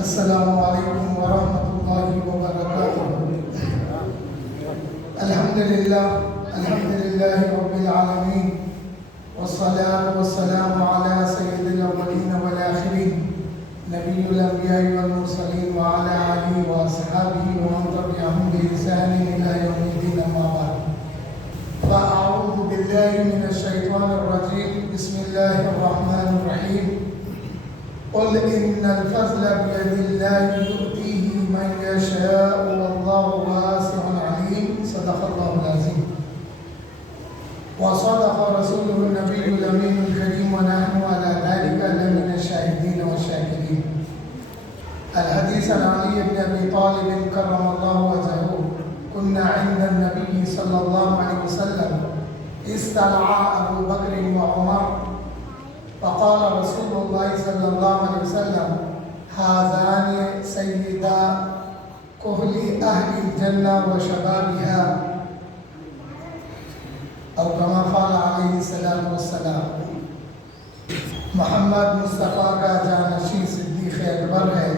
السلام علیکم ورحمۃ اللہ وبرکاتہ۔ الحمدللہ رب العالمین، والصلاة والسلام علی سید الاولین والآخرین، نبی الانبیاء والمرسلین وعلی آلہ واصحابہ ومن تبعہم بإحسان الی یوم الدین، اما بعد فاعوذ باللہ من الشیطان الرجیم، بسم اللہ الرحمن الرحیم۔ قل إن الفضل بيد الله يؤتيه من يشاء والله واسع عليم، صدق الله العظيم وصدق رسوله النبي الأمين الكريم، ونحن على ذلك لمن الشاهدين والشاكرين۔ الحديث عن علي بن أبي طالب كرم الله وجهه، كنا عند النبي صلى الله عليه وسلم استدعى أبو بكر وعمر، فقال رسول الله صلى الله عليه وسلم: هذان سيدا كهل أهل الجنة وشبابها، أو كما قال عليه الصلاة والسلام۔ محمد مصطفیٰ کا جانشین صدیق اکبر ہے،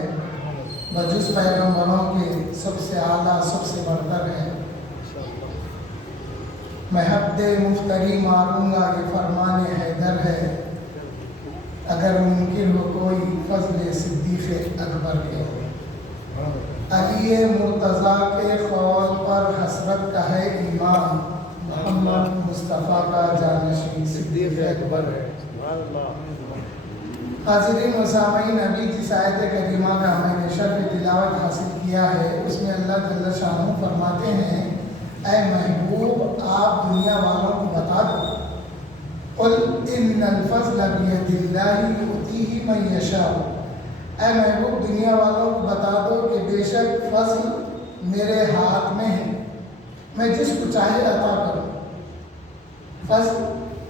بجز پیغمبروں کے سب سے اعلیٰ، سب سے برتر ہے۔ میں حد مفتری ماروں گا، یہ فرمان حیدر ہے، اگر ممکن ہو کوئی فضل صدیق اکبر کے۔ علی مرتضیٰ کے قول پر حسرت کا ہے ایمان، محمد مصطفیٰ کا جانشین صدیق اکبر ہے۔ حاضرین و سامعین، ابھی جس آیت کریمہ کا ہمیں نے شرح تلاوت حاصل کیا ہے، اس میں اللہ جل شانہ فرماتے ہیں: اے محبوب، آپ دنیا والوں کو بتا دو، قل ان الفضل بید اللہ یؤتیہ من یشاء، اے محبوب دنیا والوں کو بتا دو کہ بے شک فضل میرے ہاتھ میں ہے، میں جس کو چاہے عطا کروں۔ فضل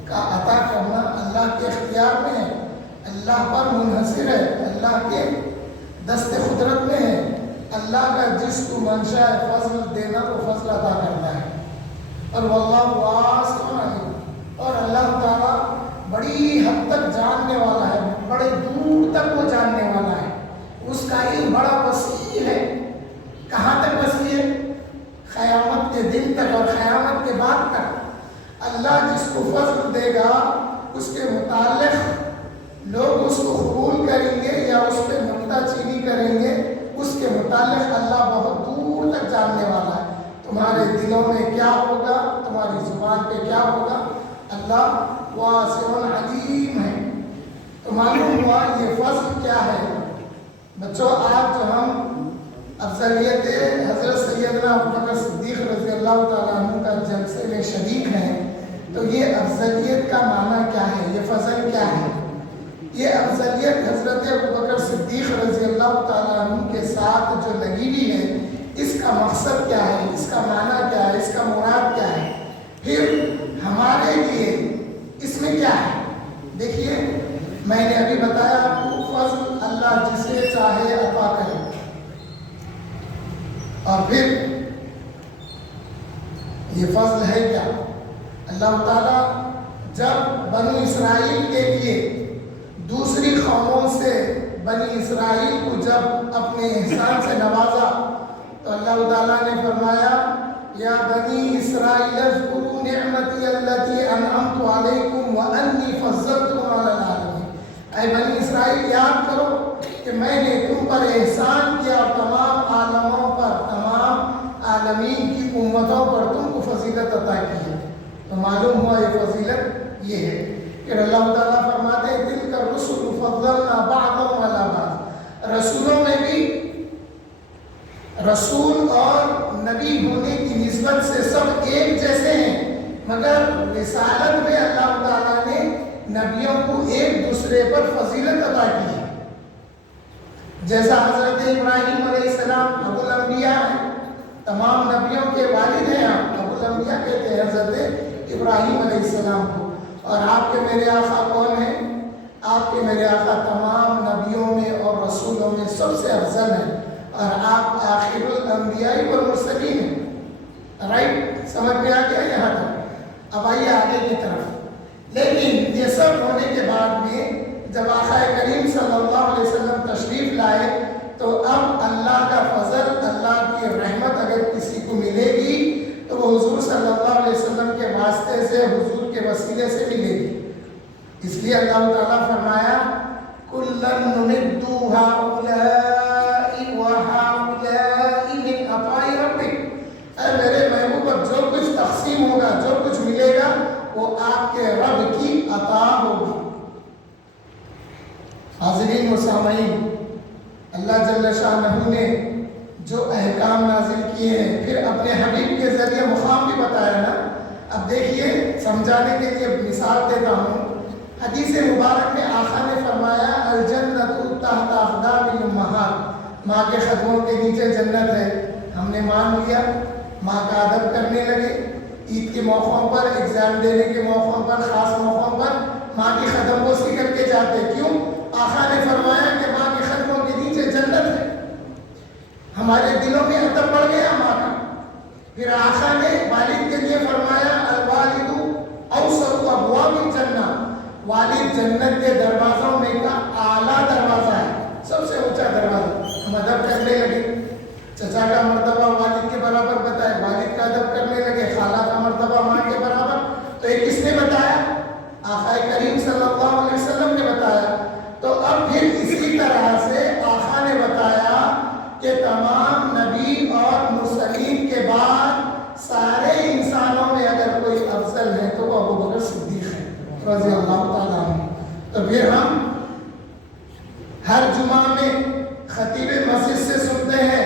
کا عطا کرنا اللہ کے اختیار میں ہے، اللہ پر منحصر ہے، اللہ کے دست قدرت میں ہے۔ اللہ کا جس کو منشا ہے فضل دینا، وہ فضل عطا کرتا ہے۔ اور واللہ واسع علیم، اور اللہ تعالیٰ بڑی حد تک جاننے والا ہے، بڑے دور تک وہ جاننے والا ہے، اس کا علم بڑا وسیع ہے۔ کہاں تک وسیع ہے؟ قیامت کے دن تک اور قیامت کے بعد تک۔ اللہ جس کو فضل دے گا، اس کے متعلق لوگ اس کو قبول کریں گے یا اس پہ نکتہ چینی کریں گے، اس کے متعلق اللہ بہت دور تک جاننے والا ہے۔ تمہارے دلوں میں کیا ہوگا، تمہاری زبان پہ کیا ہوگا، اللہ واسع علیم ہے۔ تو معلوم ہوا یہ فضل کیا ہے۔ بچوں، آج جو ہم افضلیت حضرت سیدنا ابوبکر صدیق رضی اللہ تعالیٰ عنہ کا جلسے میں شریک ہیں، تو یہ افضلیت کا معنی کیا ہے، یہ فضل کیا ہے؟ یہ افضلیت حضرت ابوبکر صدیق رضی اللہ تعالیٰ عنہ کے ساتھ جو لگی ہوئی ہے، اس کا مقصد کیا ہے، اس کا معنی کیا ہے، اس کا مراد کیا ہے، پھر ہمارے لیے اس میں کیا ہے؟ دیکھیے، میں نے ابھی بتایا آپ کو، فضل اللہ جسے چاہے عطا کرے۔ اور پھر یہ فضل ہے کیا؟ اللہ تعالیٰ جب بنی اسرائیل کے لیے دوسری قوموں سے بنی اسرائیل کو جب اپنے احسان سے نوازا، تو اللہ تعالیٰ نے فرمایا: یا بنی اسرائیل اذکروا نعمتی التی انعمت علیکم وانی فضلتکم علی العالمین، اے بنی اسرائیل یاد کرو کہ میں نے تم پر احسان کیا اور تمام عالموں پر، تمام عالمین کی امتوں پر تم کو فضیلت عطا کی ہے۔ تو معلوم ہوا یہ فضیلت یہ ہے۔ پھر اللہ تعالیٰ فرماتے ہیں: تلک الرسل فضلنا بعضهم علی بعض، رسولوں میں بھی رسول اور نبی ہونے کی نسبت سے سب ایک جیسے ہیں، مگر رسالت میں اللہ تعالیٰ نے نبیوں کو ایک دوسرے پر فضیلت عطا کی ہے۔ جیسا حضرت ابراہیم علیہ السلام ابو الانبیاء ہیں، تمام نبیوں کے والد ہیں، ابو الانبیاء کہتے ہیں حضرت ابراہیم علیہ السلام کو۔ اور آپ کے میرے آقا کون ہیں؟ آپ کے میرے آقا تمام نبیوں میں اور رسولوں میں سب سے افضل ہیں، اور آپ آخر الانبیاء والمرسلین ہیں۔ رائٹ؟ سمجھ میں آ گیا یہاں تک؟ اب آئیے آگے کی طرف۔ لیکن یہ سب ہونے کے بعد میں جب آقا کریم صلی اللہ علیہ وسلم تشریف لائے، تو تو اب اللہ کا فضل، اللہ کی رحمت اگر کسی کو ملے گی تو وہ حضور صلی اللہ علیہ وسلم کے واسطے سے، حضور کے وسیلے سے ملے گی۔ اس لیے اللہ تعالیٰ فرمایا کُلًّا نُمِدُّ هَؤُلَاءِ وَهَؤُلَاءِ مِنْ عَطَاءِ رَبِّكَ، اے میرے محبوب اب جو کچھ تقسیم ہوگا، جو کچھ ملے گا وہ آپ کے رب کی عطا ہوگی۔ حاضرین و سامعین، اللہ جل شانہ نے جو احکام نازل کیے ہیں، پھر اپنے حبیب کے ذریعے مقام بھی بتایا نا۔ اب دیکھیے، سمجھانے کے لیے مثال دیتا ہوں۔ حدیث مبارک میں آقا نے فرمایا الجنت تحت اقدام الامہات، ماں کے قدموں کے نیچے جنت ہے۔ ہم نے مان لیا، ماں کا ادب کرنے لگے، عید کے موقعوں پر، ایگزام دینے کے موقعوں پر، خاص موقعوں پر ماں کی قدم بوسی کر کے جاتے۔ کیوں؟ آقا نے فرمایا کہ ماں کے قدموں کے نیچے جنت ہے۔ ہمارے دلوں میں ادب بڑھ گیا ماں کا۔ پھر آقا نے والد کے لیے فرمایا الوالد اوسط ابواب الجنہ، والد جنت کے دروازوں میں کا اعلیٰ دروازہ ہے، سب سے اونچا دروازہ۔ ہم ادب کرنے لگے، چچا کا مرتبہ والد کے برابر بتائے، والد کا ادب کرنے لگے، خالہ کا مرتبہ ماں کے برابر۔ تو یہ کس نے بتایا؟ آقا کریم صلی اللہ علیہ وسلم نے بتایا۔ تو اب پھر اسی طرح سے آقا نے بتایا کہ تمام نبی اور مرسلین کے بعد سارے انسانوں میں اگر کوئی افضل ہے تو وہ ابوبکر صدیق ہے رضی اللہ تعالیٰ عنہ۔ تو پھر ہم ہر جمعہ میں خطیب مسجد سے سنتے ہیں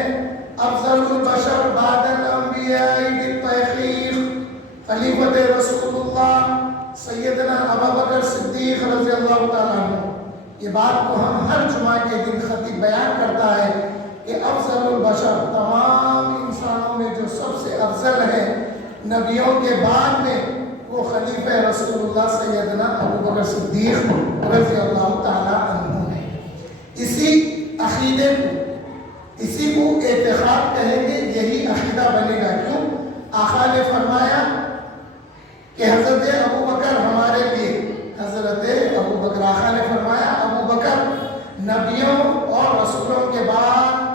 افضل البشر بعد الانبیاء بالتحقیق خلیفۃ رسول اللہ سیدنا ابوبکر صدیق رضی اللہ تعالیٰ عنہ۔ یہ بات کو ہم ہر جمعہ کے دن خطیب بیان کرتا ہے کہ افضل البشر، تمام انسانوں میں جو سب سے افضل ہے نبیوں کے بعد میں، وہ خلیفہ رسول اللہ سیدنا ابوبکر صدیق رضی اللہ تعالیٰ عنہ ہے۔ اسی عقیدے کو، اسی کو اعتقاد کہیں گے، یہی عقیدہ بنے گا۔ کیوں؟ آقا نے فرمایا کہ حضرت ابوبکر ہمارے لیے، حضرت ابوبکر، آقا نے فرمایا ابوبکر نبیوں اور رسولوں کے بعد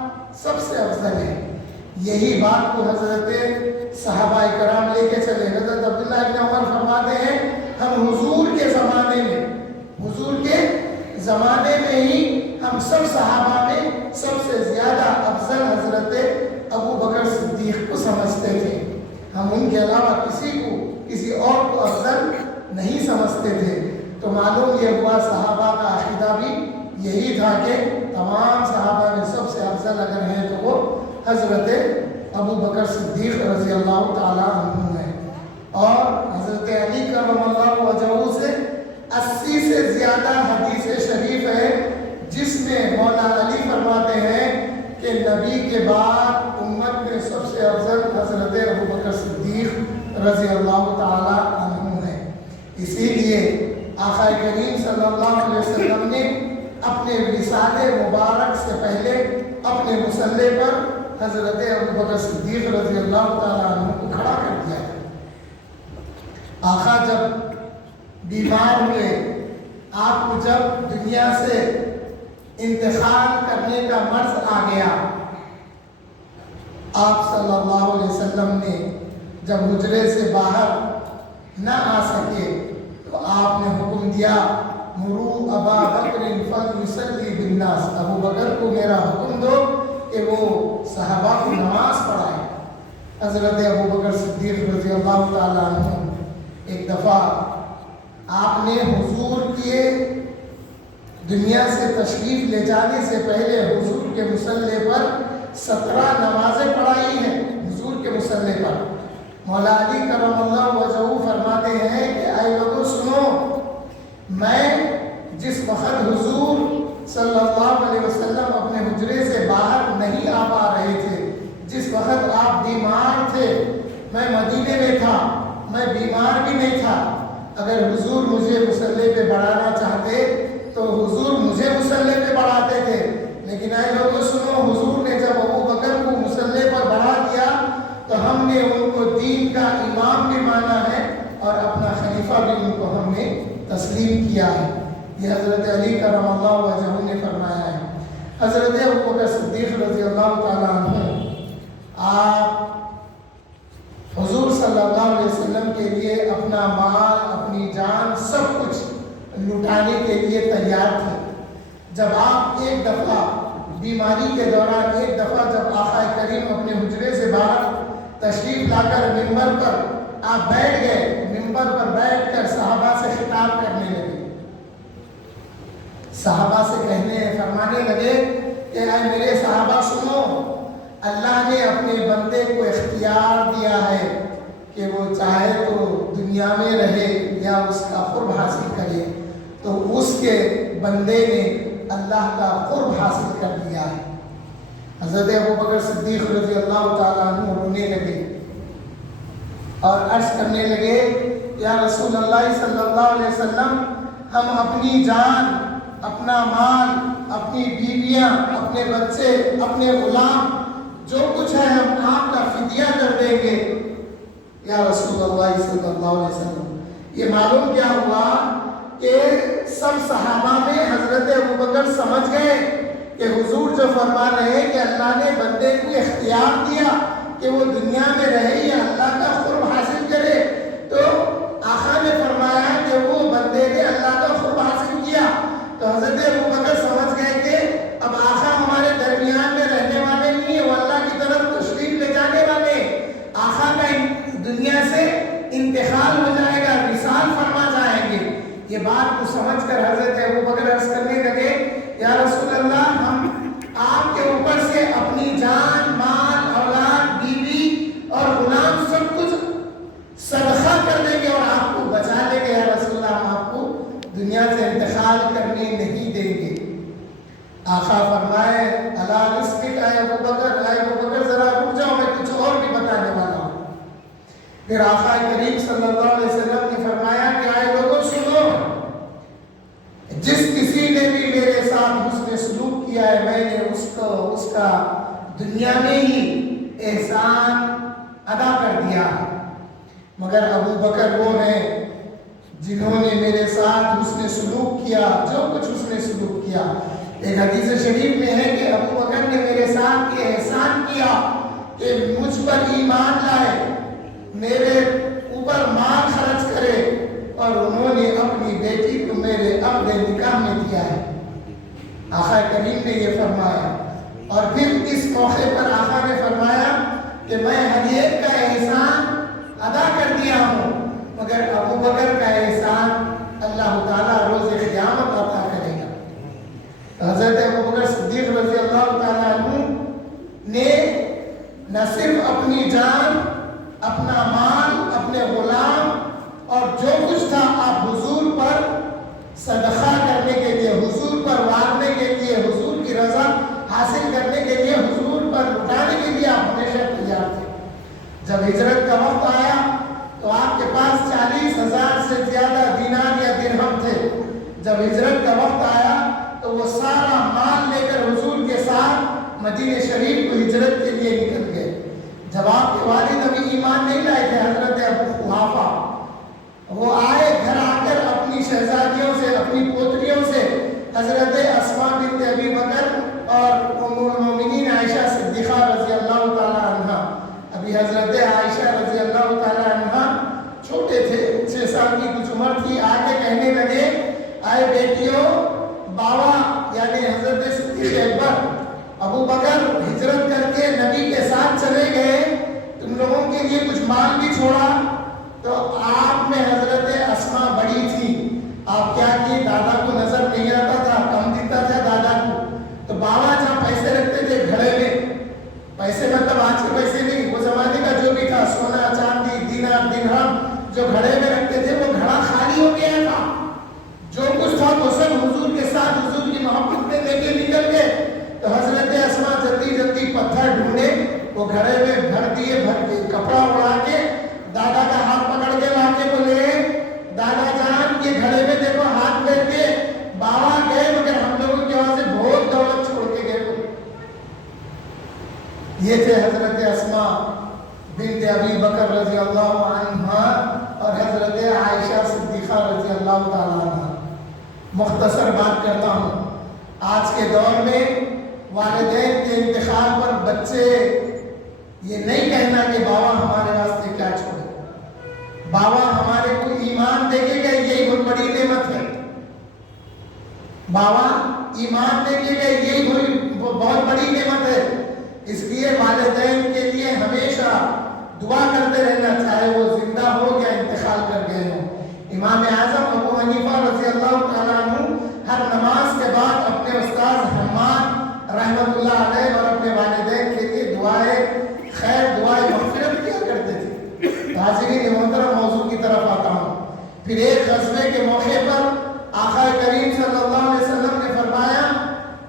سب سے افضل ہے۔ یہی بات کو حضرت صحابہ کرام لے کے چلے۔ حضرت عبداللہ ابن عمر فرماتے ہیں ہم حضور کے زمانے میں، حضور کے زمانے میں ہی ہم سب صحابہ میں سب سے زیادہ افضل حضرت ابوبکر صدیق کو سمجھتے تھے۔ ہم ان کے علاوہ کسی اور کو افضل نہیں سمجھتے تھے۔ تو معلوم یہ ہوا صحابہ کا عقیدہ بھی یہی تھا کہ تمام صحابہ میں سب سے افضل اگر ہیں تو وہ حضرت ابوبکر صدیق رضی اللہ تعالیٰ عنہ ہے۔ اور حضرت علی کرم اللہ وجہہ سے 80 سے زیادہ حدیث شریف ہے جس میں مولا علی فرماتے ہیں کہ نبی کے بعد امت میں سب سے افضل حضرت ابوبکر صدیق رضی اللہ تعالیٰ عنہ ہے۔ اسی لیے آقا کریم صلی اللہ علیہ وسلم نے اپنے وصال مبارک سے پہلے اپنے مصلی پر حضرت ابوبکر صدیق رضی اللہ تعالیٰ عنہ کو کھڑا کر دیا۔ آقا جب بیمار ہوئے، آپ کو جب دنیا سے انتقال کرنے کا مرض آ گیا، آپ صلی اللہ علیہ وسلم نے جب حجرے سے باہر نہ آ سکے تو آپ نے حکم دیا مروا ابا بکر فلیصلی بالناس، ابو بکر کو میرا حکم دو کہ وہ صحابہ کو نماز پڑھائے۔ حضرت ابو بکر صدیق رضی اللہ تعالیٰ عنہ ایک دفعہ آپ نے حضور کے دنیا سے تشریف لے جانے سے پہلے حضور کے مصلی پر 17 نمازیں پڑھائی ہیں۔ حضور کے مصلی پر مولا علی کرم اللہ وجہہ فرماتے ہیں کہ اے لوگوں سنو، میں جس وقت حضور صلی اللہ علیہ وسلم اپنے حجرے سے باہر نہیں آ پا رہے تھے، جس وقت آپ بیمار تھے، میں مدینے میں تھا، میں بیمار بھی نہیں تھا۔ اگر حضور مجھے مصلی پہ بڑھانا چاہتے تو حضور مجھے مصلی پہ بڑھاتے تھے، لیکن اے لوگوں سنو، حضور نے جب ابو بکر کو مصلی پر بڑھا دیا تو ہم نے ان کو دین کا امام بھی مانا ہے اور اپنا خلیفہ بھی ان کو ہم نے تسلیم کیا ہے۔ یہ حضرت علی کرم اللہ وجہہ نے فرمایا ہے۔ حضرت ابوبکر صدیق جب آپ ایک دفعہ بیماری کے دوران ایک دفعہ جب آقا کریم اپنے حجرے سے باہر تشریف لا کر ممبر پر آپ بیٹھ گئے، ممبر پر بیٹھ کر صحابہ سے خطاب کرنے لگے، صحابہ سے فرمانے لگے کہ اے میرے صحابہ سنو، اللہ نے اپنے بندے کو اختیار دیا ہے کہ وہ چاہے تو دنیا میں رہے یا اس کا قرب حاصل کرے، تو اس کے بندے نے اللہ کا قرب حاصل کر لیا ہے۔ حضرت ابوبکر صدیق رضی اللہ تعالیٰ عنہ رونے لگے اور عرض کرنے لگے، یا رسول اللہ صلی اللہ علیہ وسلم، ہم اپنی جان، اپنا مال، اپنی بیویاں، اپنے بچے، اپنے غلام، جو کچھ ہے ہم آپ کا فدیہ کر دیں گے یا رسول اللہ صلی اللہ علیہ وسلم۔ یہ معلوم کیا ہوا کہ سب صحابہ میں حضرت ابوبکر سمجھ گئے کہ حضور جو فرما رہے ہیں کہ اللہ نے بندے کو اختیار دیا کہ وہ دنیا میں رہے یا اللہ کا قرب حاصل کرے، تو آقا نے فرمایا کہ وہ بندے نے اللہ کا قرب حاصل کیا، تو حضرت ابوبکر سمجھ گئے کہ اب آقا ہمارے درمیان میں رہنے والے نہیں ہیں، وہ اللہ کی طرف تشریف لے جانے والے، آقا کا دنیا سے انتقال ہو جائے گا، وصال فرما جائیں گے۔ یہ بات کو سمجھ کر حضرت ابوبکر عرض کرنے لگے، یا رسول اللہ، ہم آپ کے اوپر سے اپنی جان، مال، اولاد، بیوی اور غلام سب کچھ صدقہ کر دیں گے اور آپ کو بچا لیں گے، یا رسول اللہ، ہم آپ کو دنیا سے انتقال کرنے نہیں دیں گے۔ آقا فرمائے، الا رزقک اے ابوبکر، اے ابوبکر ذرا رک جاؤ، میں کچھ اور بھی بتانے والا ہوں۔ پھر آقا کریم صلی اللہ علیہ وسلم نے فرمایا کہ اے لوگوں سنو، جس کسی نے بھی میرے ساتھ حسن سلوک کیا ہے، میں نے اس کا دنیا میں ہی احسان ادا کر دیا ہے، مگر ابوبکر وہ ہیں جنہوں نے میرے ساتھ حسن سلوک کیا، جو کچھ حسن سلوک کیا۔ ایک حدیث شریف میں ہے کہ ابوبکر نے میرے ساتھ یہ احسان کیا کہ مجھ پر ایمان لائے، میرے اوپر مال خرچ کرے، اور انہوں نے اپنی بیٹی کو میرے عقد نکاح میں دیا ہے۔ آقا کریم نے یہ فرمایا، اور پھر اس موقع پر آقا نے فرمایا کہ میں ہر ایک کا احسان ادا کر دیا ہوں، مگر ابوبکر کا احسان اللہ تعالیٰ روز قیامت عطا کرے گا۔ حضرت ابوبکر صدیق رضی اللہ تعالیٰ عنہ نے نہ صرف اپنی جان، اپنا مال، اپنے غلام اور جو کچھ تھا آپ حضور پر صدقہ کرنے کے لیے، حضور پر وارنے کے لیے، حضور کی رضا حاصل کرنے کے لیے، حضور پر لٹانے کے لیے آپ ہمیشہ تیار تھے۔ جب ہجرت کا وقت آیا تو آپ کے پاس 40,000 سے زیادہ دینار یا درہم تھے۔ جب ہجرت کا وقت آیا تو وہ سارا مال لے کر حضور کے ساتھ مدینہ شریف کو ہجرت کے لیے نکل گئے۔ جب آپ کے والد ابھی ایمان نہیں لائے تھے، حضرت ابو قحافہ، وہ آئے گھر آ کر اپنی شہزادیوں سے، اپنی پوتریوں سے، حضرت اسماء بنت ابی بکر اور ام المومنین عائشہ صدیقہ رضی اللہ تعالی عنہ، ابھی حضرت عائشہ رضی اللہ تعالی عنہ چھوٹے تھے، 6 سال کی کچھ عمر تھی، آگے کہنے لگے، اے بیٹیوں، بابا یعنی حضرت صدیق اکبر ابو بکر ہجرت کر کے نبی کے ساتھ چلے گئے، تم لوگوں کے لیے کچھ مال بھی چھوڑا، تو آپ میں حضرت اسماء بڑی تھی، آپ کیا کی دادا کو نظر نہیں آتا تھا، کم دکھتا تھا دادا کو، تو بابا جہاں پیسے رکھتے تھے گھڑے میں، پیسے مطلب آج کے پیسے نہیں، وہ زمانے کا جو بھی تھا، سونا چاندی دینار درہم جو گھڑے میں رکھتے تھے، وہ گھڑا خالی ہو گیا تھا، جو کچھ تھا وہ سب حضور کے ساتھ حضور کی محبت میں لے کے نکل گئے۔ تو حضرت اسماء جلدی جلدی پتھر ڈھونڈے، وہ گھڑے میں بھر دیے، بھر کے کپڑا اڑا کے دادا کا ہاتھ پکڑ کے لا کے بولے، دادا جان یہ گھڑے میں دیکھو ہاتھ پھیر کے، بابا گئے مگر ہم لوگوں کی وجہ سے بہت دولت چھوڑ کے گئے۔ یہ تھے حضرت اسماء بنت ابی بکر رضی اللہ عنہ اور حضرت عائشہ صدیقہ رضی اللہ تعالیٰ عنہ۔ مختصر بات کرتا ہوں، آج کے دور میں والدین کے انتقال پر بچے یہ نہیں کہنا کہ بابا ہمارے واسطے کیا چھوڑے، بابا ہمارے کو ایمان دے کے گئے، یہی بہت بڑی نعمت ہے۔ بابا ایمان دینے کے یہی بہت بڑی نعمت ہے. اس لیے والدین کے لیے ہمیشہ دعا کرتے رہنا، چاہے وہ زندہ ہو یا انتقال کر گئے ہوں. امام اعظم ابو حنیفہ رضی اللہ تعالیٰ عنہ ہر نماز کے بعد اپنے استاد حماد رحمۃ اللہ علیہ اور اپنے والدین کے لیے دعائیں خیر، دعائیں مغفرت کیا کرتے تھے. حاضرین محترم، موضوع کی طرف آتا ہوں. پھر ایک غزوے کے موقع پر آقا کریم صلی اللہ علیہ وسلم نے فرمایا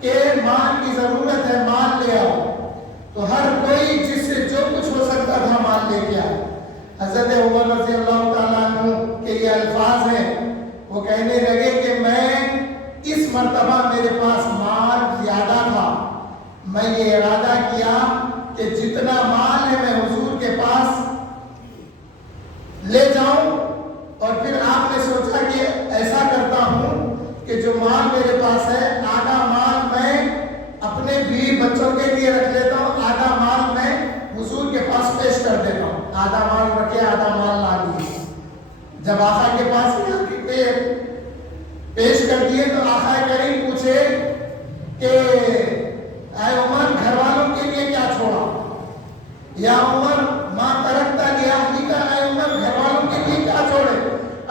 کہ مال کی ضرورت ہے، مال لے آؤ. تو ہر کوئی جس سے جو کچھ ہو سکتا تھا مال لے کے آئے. حضرت عمر رضی اللہ تعالیٰ عنہ کے یہ الفاظ ہیں، وہ کہنے لگے کہ میں اس مرتبہ میرے پاس مال زیادہ تھا، میں یہ ارادہ کیا کہ جتنا مال ہے میں حضور کے پاس لے جاؤں. اور پھر آپ نے سوچا کہ ایسا کرتا ہوں کہ جو مال میرے پاس ہے آدھا مال میں اپنے بیوی بچوں کے لیے رکھ لیتا ہوں، آدھا مال میں حضور کے پاس پیش کر دیتا ہوں. آدھا مال رکھے، آدھا مال لا دیے. جب آقا کے پاس پیش کر دیے تو آقا کریم پوچھے کہ اے عمر، گھر والوں کے لیے کیا چھوڑا؟ یا عمر ما ترکتا لأہلک، اے عمر گھر والوں کے لیے کیا چھوڑے؟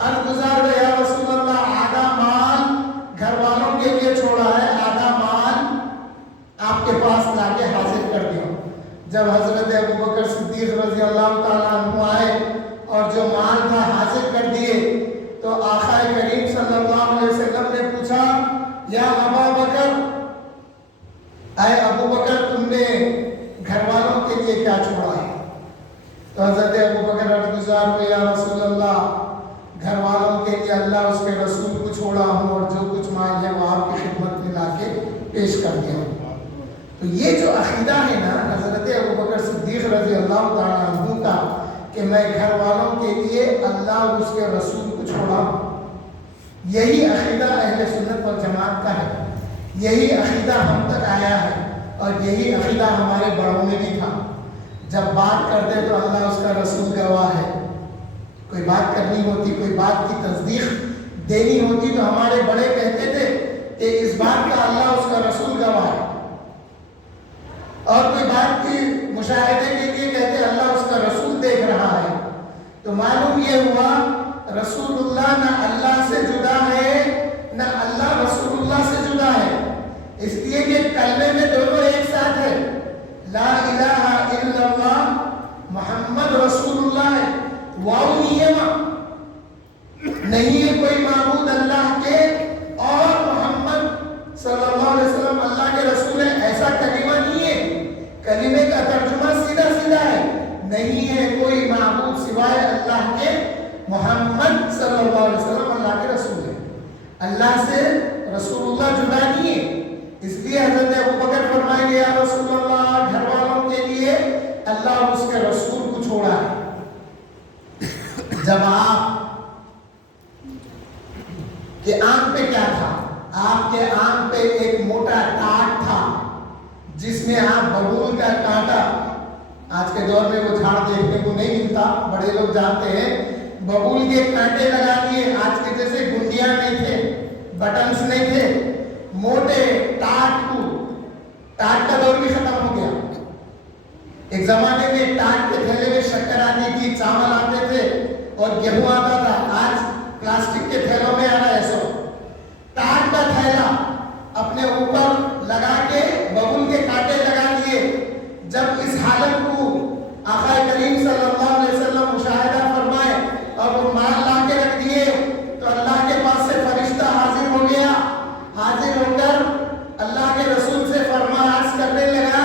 الگزار یا رسول اللہ، آدھا مال گھر والوں کے لیے چھوڑا ہے، آدھا مال آپ کے پاس لا کے حاضر کر دیا. جب حضرت ابوبکر صدیق رضی اللہ تعالیٰ عنہ آئے اور جو مال تھا حاضر کر دیے تو آقا کریم صلی اللہ علیہ وسلم نے پوچھا، یا ابا بکر، اے ابو بکر تم نے گھر والوں کے لیے کیا چھوڑا ہے؟ تو حضرت ابوبکر عرضگزار ہوئے، یا رسول اللہ گھر والوں کے لیے اللہ اس کے رسول کو چھوڑا ہوں اور جو کچھ مال ہے وہ آپ کی خدمت میں لا کے پیش کر دیا ہوں. تو یہ جو عقیدہ ہے نا حضرت ابوبکر صدیق رضی اللہ تعالیٰ عنہ کا کہ میں گھر والوں کے لیے اللہ اور اس کے رسول کو چھوڑا، یہی عقیدہ اہل سنت والجماعت کا ہے. یہی عقیدہ ہم تک آیا ہے اور یہی عقیدہ ہمارے بڑوں میں بھی تھا. جب بات کرتے تو اللہ اس کا رسول گواہ ہے. کوئی بات کرنی ہوتی، کوئی بات کی تصدیق دینی ہوتی تو ہمارے بڑے کہتے تھے کہ اس بات کا اللہ اس کا رسول گواہ ہے. اور کوئی بات کی مشاہدے کے لیے کہتے اللہ اس کا رسول دیکھ رہا ہے. تو معلوم یہ ہوا رسول اللہ نہ اللہ سے جدا ہے نہ اللہ رسول اللہ سے جدا ہے. اس لیے کہ کلمے میں دونوں ایک ساتھ ہے، لا الہ الا اللہ محمد رسول اللہ ہے. واو نہیں ہے، نہیں ہے کوئی معبود اللہ کے اور محمد صلی اللہ علیہ وسلم اللہ کے رسول ہے، ایسا کلمہ نہیں ہے. کلمے کا ترجمہ سیدھا سیدھا ہے، نہیں ہے کوئی معبود سوائے اللہ کے، محمد صلی اللہ علیہ وسلم اللہ کے رسول ہے. اللہ سے رسول اللہ جدا نہیں ہے. اس لیے حضرت ابوبکر فرمائیں گے، یا رسول اللہ گھر والوں کے لیے اللہ اور اس کے رسول کو چھوڑا ہے. جب آپ کے آنکھ پہ کیا تھا؟ آپ کے آنکھ پہ ایک موٹا ٹاٹ تھا جس میں آپ ببول کا کانٹا، آج کے دور میں وہ جھاڑ دیکھنے کو نہیں ملتا، بڑے لوگ جانتے ہیں، ببول کے کانٹے لگا دیے. آج کے جیسے گنڈیاں نہیں تھے، بٹنز نہیں تھے، موٹے ٹاٹ کو، ٹاٹ کا دور بھی ختم ہو گیا. ایک زمانے میں ٹاٹ کے تھیلے میں شکر آتی تھی، چاول آتے تھے اور گیہوں آتا تھا. آج پلاسٹک کے تھیلوں میں آ رہا ہے. سو ٹاٹ کا تھیلا اپنے اوپر لگا کے ببول کے کانٹے لگا دیے. جب اس حالت کو آقا کریم صلی اللہ علیہ وسلم مشاہدہ فرمائے اور وہ مال لا کے رکھ دیے تو اللہ کے پاس سے فرشتہ حاضر ہو گیا. حاضر ہو کر اللہ کے رسول سے فرمان عرض کرنے لگا،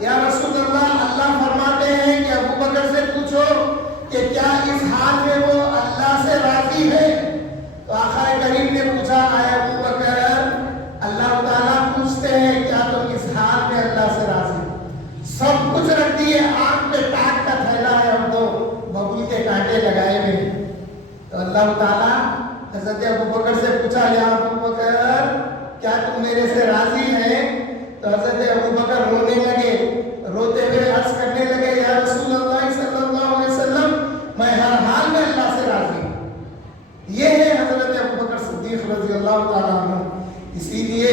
یا رسول اللہ، اللہ فرماتے ہیں کہ ابوبکر سے پوچھو کہ کیا اس حال میں وہ اللہ سے راضی ہے؟ تو آقا کریم نے پوچھا، اے ابوبکر، اللہ تعالیٰ پوچھتے ہیں کیا تم اس حال میں اللہ سے راضی؟ سب کچھ رکھ دیے، آنکھ پہ ٹاٹ کا تھیلا ہے اور دو ببول کے کانٹے لگائے ہوئے. تو اللہ تعالیٰ حضرت ابوبکر سے پوچھا، یا ابوبکر کیا تم میرے سے راضی ہیں؟ تو حضرت ابوبکر رونے لگے، روتے ہوئے عرض کرنے لگے، یا رسول اللہ صلی اللہ علیہ وسلم، میں ہر حال میں اللہ سے راضی ہوں. یہ ہے حضرت ابوبکر صدیق رضی اللہ تعالیٰ عنہ. اسی لیے